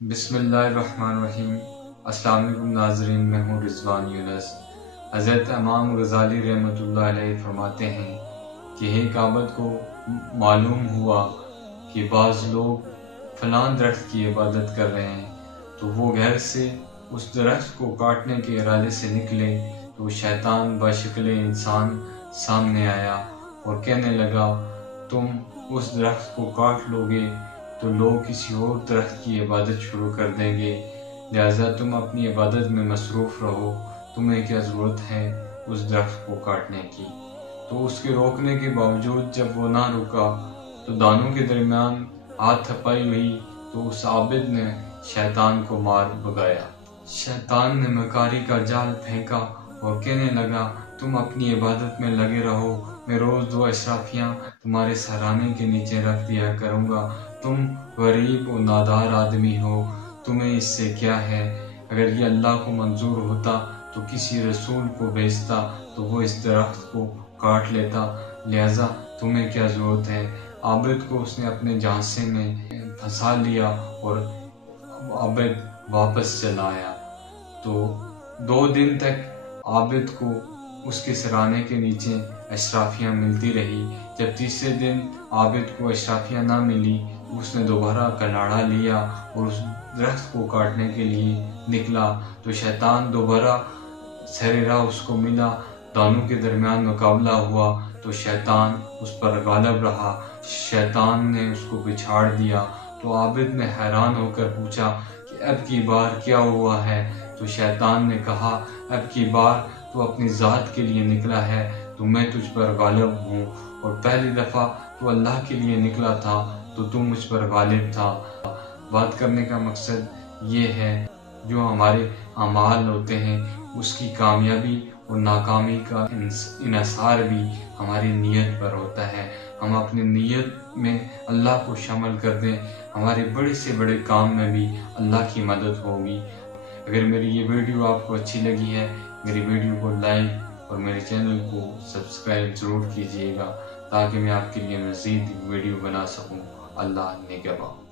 بسم اللہ الرحمن الرحیم۔ السلام علیکم ناظرین، میں ہوں رضوان یونس۔ حضرت امام غزالی رحمۃ اللہ علیہ فرماتے ہیں کہ ایک عابد کو معلوم ہوا کہ بعض لوگ فلاں درخت کی عبادت کر رہے ہیں، تو وہ گھر سے اس درخت کو کاٹنے کے ارادے سے نکلے تو شیطان بشکل انسان سامنے آیا اور کہنے لگا، تم اس درخت کو کاٹ لو گے تو لوگ کسی اور درخت کی عبادت شروع کر دیں گے، لہذا تم اپنی عبادت میں مصروف رہو، تمہیں کیا ضرورت ہے اس درخت کو کاٹنے کی۔ تو اس کے روکنے کے باوجود جب وہ نہ رکا تو دانوں کے درمیان ہاتھ تھپائی ہوئی تو اس عابد نے شیطان کو مار بھگایا۔ شیطان نے مکاری کا جال پھینکا اور کہنے لگا، تم اپنی عبادت میں لگے رہو، میں روز 2 اشرافیاں تمہارے سہرانے کے نیچے رکھ دیا کروں گا، تم غریب و نادار آدمی ہو، تمہیں اس سے کیا ہے؟ اگر یہ اللہ کو منظور ہوتا تو کسی رسول کو بھیجتا تو وہ اس درخت کو کاٹ لیتا، لہذا تمہیں کیا ضرورت ہے؟ عابد کو اس نے اپنے جھانسے میں پھنسا لیا اور عابد واپس چلا آیا۔ تو 2 دن تک عابد کو اس کے سرانے کے نیچے اشرافیاں ملتی رہی۔ جب تیسرے دن عابد کو اشرافیاں نہ ملی، اس نے دوبارہ کلاڑا لیا اور اس درخت کو کاٹنے کے لیے نکلا تو شیطان دوبارہ سر راہ اس کو ملا، دانوں کے درمیان مقابلہ ہوا تو شیطان اس پر غالب رہا، شیطان نے اس کو بچھاڑ دیا۔ تو عابد نے حیران ہو کر پوچھا کہ اب کی بار کیا ہوا ہے؟ تو شیطان نے کہا، اب کی بار تو اپنی ذات کے لیے نکلا ہے تو میں تجھ پر غالب ہوں، اور پہلی دفعہ تو اللہ کے لیے نکلا تھا تو تم مجھ پر غالب تھا۔ بات کرنے کا مقصد یہ ہے، جو ہمارے اعمال ہوتے ہیں اس کی کامیابی اور ناکامی کا انحصار بھی ہماری نیت پر ہوتا ہے۔ ہم اپنی نیت میں اللہ کو شامل کر دیں، ہمارے بڑے سے بڑے کام میں بھی اللہ کی مدد ہوگی۔ اگر میری یہ ویڈیو آپ کو اچھی لگی ہے، میری ویڈیو کو لائک اور میرے چینل کو سبسکرائب ضرور کیجیے گا تاکہ میں آپ کے لیے مزید ویڈیو بنا سکوں۔ اللہ نگہباں۔